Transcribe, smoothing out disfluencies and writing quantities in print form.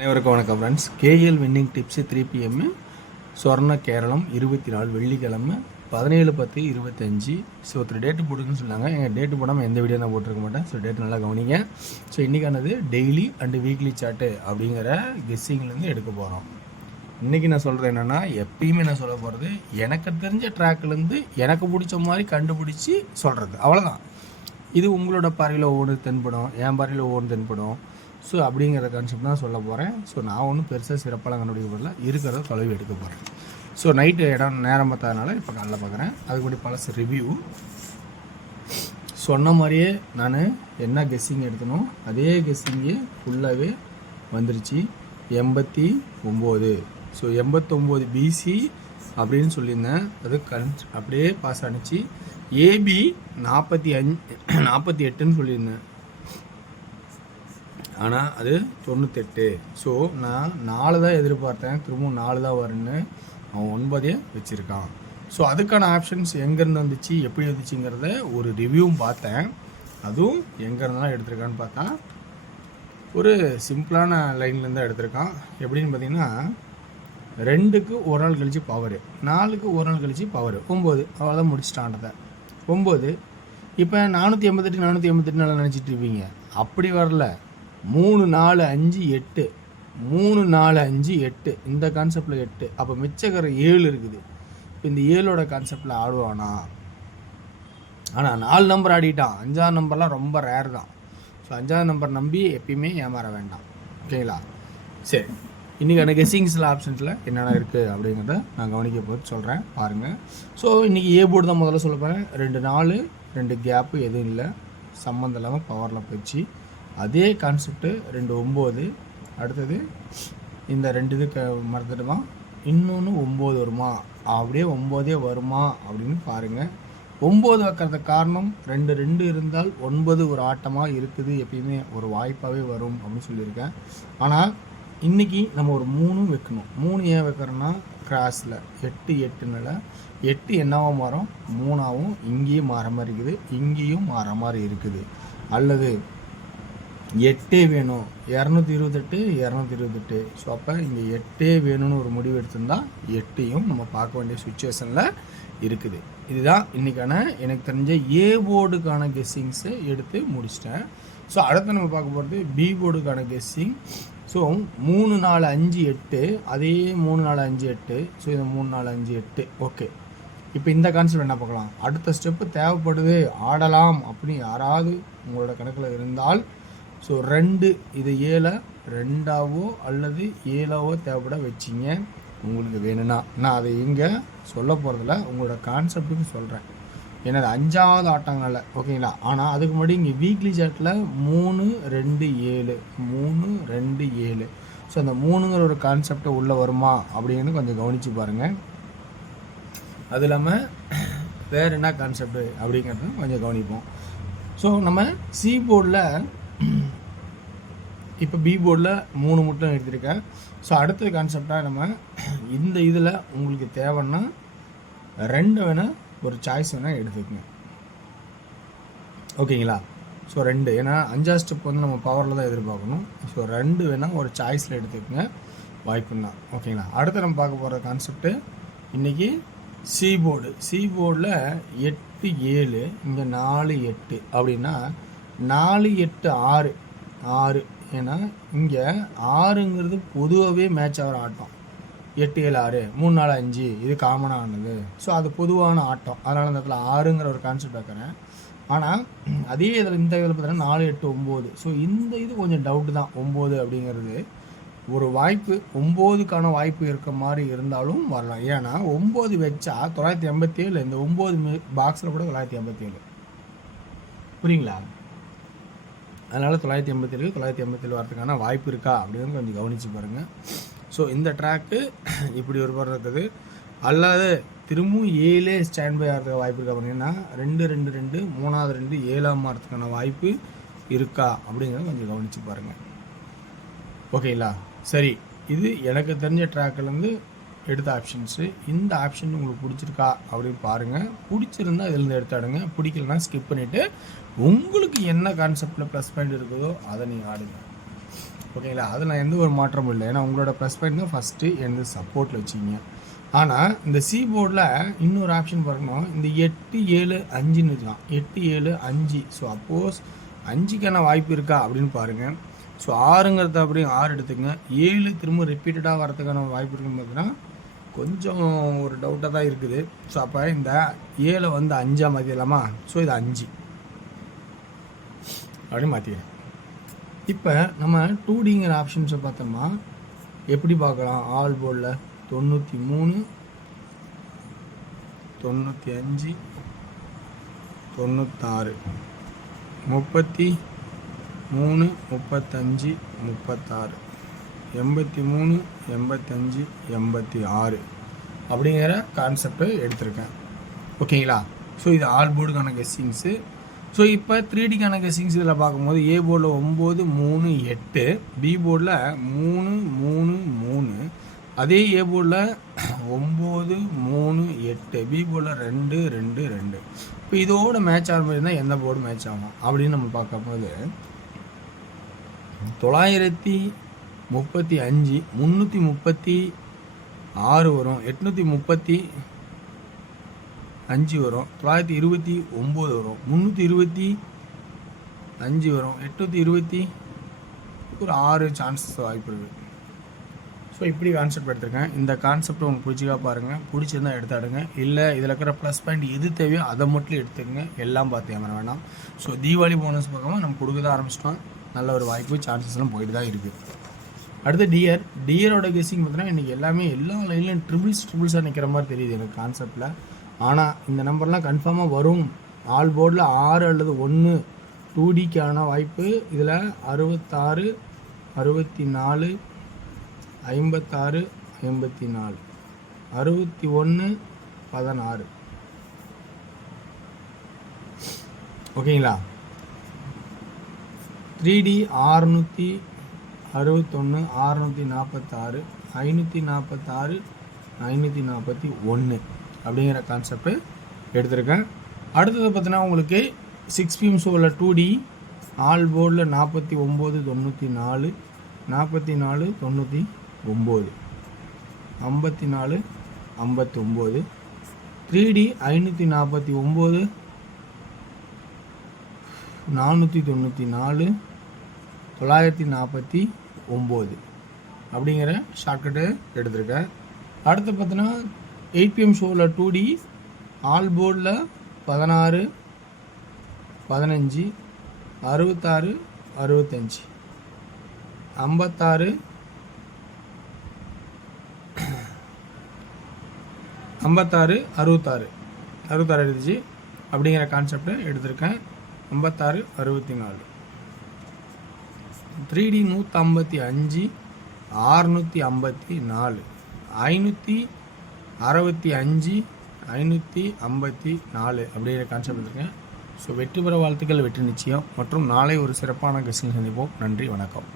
அனைவருக்கும் வணக்கம் friends. KL winning tips 3 PM Swarna Keralam 24 வெள்ளிக்கிழமை 17/10/25. ஸோ ஒருத்தர் டேட்டு போட்டுருக்குன்னு சொன்னாங்க. எங்கள் டேட்டு போடாமல் எந்த வீடியோ நான் போட்டிருக்க மாட்டேன். ஸோ டேட்டு நல்லா கவனிங்க. ஸோ இன்றைக்கானது டெய்லி அண்டு வீக்லி சார்ட்டு அப்படிங்கிற கெஸ்ஸிங்லேருந்து எடுக்க போகிறோம். இன்றைக்கி நான் சொல்கிறது என்னென்னா, எப்பயுமே நான் சொல்ல போகிறது எனக்கு தெரிஞ்ச ட்ராக்லேருந்து எனக்கு பிடிச்ச மாதிரி கண்டுபிடிச்சி சொல்கிறது, அவ்வளோதான். இது உங்களோட பார்வையில் ஒவ்வொன்று தென்படும், என் பார்வையில் ஒவ்வொன்று தென்படும். ஸோ அப்படிங்கிற கான்செப்ட் தான் சொல்ல போகிறேன். ஸோ நான் ஒன்றும் பெருசாக சிறப்பாக கண்டுபிடிக்க போகிறல, இருக்கிறத தொலைவி எடுக்க போகிறேன். ஸோ நைட்டு நேரம் பார்த்ததுனால இப்போ காலைல பார்க்குறேன். அதுக்கு பழசு ரிவ்யூ சொன்ன மாதிரியே நான் என்ன கெஸ்ஸிங் எடுக்கணும் அதே கெஸ்ஸிங்கே ஃபுல்லாகவே வந்துருச்சு. 89. ஸோ 89 BC அப்படின்னு சொல்லியிருந்தேன். அது அப்படியே பாஸ் ஆனிச்சு. AB 48ன்னு சொல்லியிருந்தேன், ஆனால் அது 98. ஸோ நான் 4 தான் எதிர்பார்த்தேன், திரும்பவும் 4 தான் வரும்னு அவன் 9 வச்சுருக்கான். ஸோ அதுக்கான ஆப்ஷன்ஸ் எங்கேருந்து வந்துச்சு, எப்படி வந்துச்சுங்கிறத ஒரு ரிவ்யூவும் பார்த்தேன். அதுவும் எங்கேருந்துலாம் எடுத்திருக்கான்னு பார்த்தா ஒரு சிம்பிளான லைன்லேருந்து தான் எடுத்திருக்கான். எப்படின்னு பார்த்தீங்கன்னா, 2க்கு ஒரு நாள் கழிச்சு பவர், 4க்கு ஒரு நாள் கழிச்சு பவர், 9. அவ்வளோதான் முடிச்சிட்டான்றத 9. இப்போ 488 488 நினச்சிட்டு இருப்பீங்க. அப்படி வரல. 3 4 5 8 3 4 5 8 இந்த கான்செப்டில் 8. அப்போ மிச்சக்கரை 7 இருக்குது. இப்போ இந்த 7ஓட கான்செப்டில் ஆடுவானா? ஆனால் 4 நம்பர் ஆடிட்டான். 5ஆம் நம்பர்லாம் ரொம்ப ரேர் தான். ஸோ 5ஆம் நம்பர் நம்பி எப்பயுமே ஏமாற வேண்டாம், ஓகேங்களா? சரி, இன்றைக்கான கெஸ்ஸிங்ஸில் ஆப்ஷன்ஸில் என்னென்ன இருக்குது அப்படிங்கிறத நான் கவனிக்க போது சொல்கிறேன், பாருங்கள். ஸோ இன்றைக்கி ஏ போர்டு தான் முதல்ல சொல்ல போகிறேன். 2 4 2 கேப்பு எதுவும் இல்லை, சம்மந்தம் இல்லாமல் பவரில் போயிடுச்சு. அதே கான்செப்ட்டு 2 9. அடுத்தது இந்த 2 இது மறந்துடுமா, இன்னொன்று 9 வருமா, அப்படியே 9 வருமா அப்படின்னு பாருங்கள். 9 வைக்கிறதுக்கு காரணம் 2 2 இருந்தால் 9 ஒரு ஆட்டமாக இருக்குது, எப்பயுமே ஒரு வாய்ப்பாகவே வரும் அப்படின்னு சொல்லியிருக்கேன். ஆனால் இன்றைக்கி நம்ம ஒரு 3 வைக்கணும். 3 ஏன் வைக்கிறோன்னா, கிராஸில் 8 8னால 8 என்னவா மாறும், 3ஆகவும் இங்கேயும் மாற மாதிரி இருக்குது, இங்கேயும் மாற மாதிரி இருக்குது. அல்லது 8 வேணும், 228 228. ஸோ அப்போ இங்கே 8 வேணும்னு ஒரு முடிவு எடுத்திருந்தால் 8ஐயும் நம்ம பார்க்க வேண்டிய சுச்சுவேஷனில் இருக்குது. இதுதான் இன்றைக்கான எனக்கு தெரிஞ்ச ஏ போர்டுக்கான கெஸ்ஸிங்ஸை எடுத்து முடிச்சிட்டேன். ஸோ அடுத்து நம்ம பார்க்க போகிறது பி போர்டுக்கான கெஸ்ஸிங். ஸோ 3 4 5 8, அதே 3 4 5 8. ஸோ இது 3 4 5 8. ஓகே, இப்போ இந்த கான்செப்ட் என்ன பார்க்கலாம். அடுத்த ஸ்டெப்பு தேவைப்படுது, ஆடலாம் அப்படின்னு யாராவது உங்களோட கணக்கில் இருந்தால், ஸோ 2 இது 7 2ஆவோ அல்லது 7ஆவோ தேவைப்பட வச்சிங்க. உங்களுக்கு வேணும்னா நான் அதை இங்கே சொல்ல போகிறதில்ல, உங்களோட கான்செப்டுன்னு சொல்கிறேன். ஏன்னா அது 5ஆவது ஆட்டங்கள்ல, ஓகேங்களா? ஆனால் அதுக்கு முன்னாடி இங்கே வீக்லி சார்ட்டில் 3 2 7 3 2 7. ஸோ அந்த 3ங்கிற ஒரு கான்செப்டை உள்ளே வருமா அப்படின்னு கொஞ்சம் கவனித்து பாருங்கள். அது இல்லாமல் வேறு என்ன கான்செப்டு அப்படிங்கிறது கொஞ்சம் கவனிப்போம். ஸோ நம்ம சி போர்டில் இப்போ பி போர்டில் 3 மட்டும் எடுத்திருக்கேன். ஸோ அடுத்த கான்செப்டாக நம்ம இந்த இதில் உங்களுக்கு தேவைன்னா 2 வேணால் ஒரு சாய்ஸ் வேணால் எடுத்துக்கோங்க, ஓகேங்களா? ஸோ 2, ஏன்னா 5ஆவது ஸ்டெப் வந்து நம்ம பவரில் தான் எதிர்பார்க்கணும். ஸோ 2 வேணால் ஒரு சாய்ஸில் எடுத்துக்கோங்க, வாய்ப்புன்னா, ஓகேங்களா? அடுத்து நம்ம பார்க்க போகிற கான்செப்ட்டு இன்றைக்கி சி போர்டு. சி போர்டில் 8 7 இங்கே 4 8 அப்படின்னா 4 8 6 6. ஏன்னா இங்கே 6ங்கிறது பொதுவாகவே மேட்ச் ஆகிற ஆட்டம். 8 7 6 3 4 5 இது காமனானது. ஸோ அது பொதுவான ஆட்டம், அதனால் அந்த இடத்துல 6ங்கிற ஒரு கான்செப்ட் வைக்கிறேன். ஆனால் அதே இதில் இந்த இதில் பார்த்தீங்கன்னா 4 8 9. ஸோ இந்த இது கொஞ்சம் டவுட்டு தான். 9 அப்படிங்கிறது ஒரு வாய்ப்பு, 9க்கான வாய்ப்பு இருக்க மாதிரி இருந்தாலும் வரலாம். ஏன்னா 9 வச்சா 987, இந்த 9 பாக்ஸில் கூட 987, புரியுங்களா? அதனால் 987 987 வரதுக்கான வாய்ப்பு இருக்கா அப்படின்னு கொஞ்சம் கவனித்து பாருங்கள். ஸோ இந்த ட்ராக்கு இப்படி ஒரு பாரு இருக்குது. அல்லாது திரும்பவும் 7 ஸ்டாண்ட் பை ஆகிறதுக்கு வாய்ப்பு இருக்கா அப்படின்னா 2 2 2 3வது 2 7ஆம் மாறதுக்கான வாய்ப்பு இருக்கா அப்படிங்கிறத கொஞ்சம் கவனித்து பாருங்கள், ஓகேங்களா? சரி, இது எனக்கு தெரிஞ்ச ட்ராக்லேருந்து எடுத்த ஆப்ஷன்ஸு. இந்த ஆப்ஷன் உங்களுக்கு பிடிச்சிருக்கா அப்படின்னு பாருங்கள். பிடிச்சிருந்தா இதிலேருந்து எடுத்தாடுங்க, பிடிக்கலன்னா ஸ்கிப் பண்ணிவிட்டு உங்களுக்கு என்ன கான்செப்டில் ப்ளஸ் பாயிண்ட் இருக்குதோ அதை நீங்கள் ஆடுங்க. ஓகேங்களா. அதில் எந்த ஒரு மாற்றமும் இல்லை. ஏன்னா உங்களோட ப்ளஸ் பாயிண்ட் தான் ஃபஸ்ட்டு எந்த சப்போர்ட்டில் வச்சிங்க. ஆனால் இந்த சி போர்டில் இன்னொரு ஆப்ஷன் பார்க்கணும். இந்த 8 7 5ன்னு இருக்கலாம். 8 7 5. ஸோ அப்போஸ் 5க்கான வாய்ப்பு இருக்கா அப்படின்னு பாருங்கள். ஸோ 6ங்கிறத அப்படியே 6 எடுத்துங்க. 7 திரும்ப ரிப்பீட்டடாக வரதுக்கான வாய்ப்பு இருக்குன்னு பார்த்தீங்கன்னா கொஞ்சம் ஒரு டவுட்டாக தான் இருக்குது. ஸோ அப்போ இந்த 7 வந்து 5ஆக மாற்றிடலாமா? ஸோ இது 5 அப்படின்னு மாற்றிக்கிறேன். இப்போ நம்ம 2Dங்கிற ஆப்ஷன்ஸை பார்த்தோம்னா எப்படி பார்க்கலாம்? ஆல் போர்டில் 93 95 96 33 35 36 83 85 86 அப்படிங்கிற கான்செப்டை எடுத்திருக்கேன். ஓகேங்களா. ஸோ இது ஆல் போர்டுக்கான கெஸ்ஸிங்ஸு. ஸோ இப்போ 3Dக்கான கெஸ்ஸிங்ஸ் இதில் பார்க்கும்போது ஏ போர்டில் 9 3 8, பி போர்டில் 3 3 3, அதே ஏ போர்டில் 9 3 8, பி போர்டில் 2 2 2. இப்போ இதோட மேட்ச் ஆகிற மாதிரி இருந்தால் எந்த போர்டு மேட்ச் ஆகும் அப்படின்னு நம்ம பார்க்கும்போது 935 336 வரும், 835 வரும், 929 வரும், 325 வரும், 820 ஒரு 6 சான்சஸ் வாய்ப்பு இருக்குது. ஸோ இப்படி கான்செப்ட் எடுத்துருக்கேன். இந்த கான்செப்ட் உங்களுக்கு பிடிச்சிக்கா பாருங்கள். பிடிச்சிருந்தா எடுத்தாடுங்க. இல்லை இதில் இருக்கிற ப்ளஸ் பாயிண்ட் எது தேவையோ அதை மட்டும் எடுத்துக்கங்க. எல்லாம் பார்த்து ஏமாற வேணாம். ஸோ தீபாவளி போனஸ் பக்கமாக நம்ம கொடுக்க தான் ஆரம்பிச்சிட்டோம். நல்ல ஒரு வாய்ப்பு சான்சஸ்லாம் போயிட்டு தான் இருக்குது. அடுத்து டியரோட கெஸ்ஸிங் பார்த்தீங்கன்னா இன்றைக்கி எல்லாமே எல்லா லைன்லையும் ட்ரிபிள்ஸாக நிற்கிற மாதிரி தெரியுது எனக்கு கான்செப்டில். ஆனால் இந்த நம்பர்லாம் கன்ஃபார்மாக வரும். ஆல் போர்டில் 6 அல்லது 1 2Dக்கான வாய்ப்பு. இதில் 66 64 56 54 61 16. ஓகேங்களா. 3D 661 646 546 541 அப்படிங்கிற கான்செப்ட் எடுத்திருக்கேன். அடுத்தது பார்த்தீங்கன்னா உங்களுக்கு 6 PM ஷோவில் 2D ஆல் போர்டில் 49 94 44 99 54 59. 3D 549 494 949 அப்படிங்கிற ஷார்ட்கட்டு எடுத்திருக்கேன். அடுத்து பார்த்தீங்கன்னா 8 PM ஷோவில் 2D ஆல் போர்டில் 16 15 66 65 56 56 66 66 எடுத்துச்சு அப்படிங்கிற கான்செப்டை எடுத்திருக்கேன். 56 64. 3D 155 654 565 554 அப்படிங்கிற கான்செப்ட் எடுத்திருக்கேன். ஸோ வெற்றி பெற வாழ்த்துக்கள், வெற்றி நிச்சயம். மற்றும் நாளை ஒரு சிறப்பான கெஸ்டிங் சந்திப்போம். நன்றி, வணக்கம்.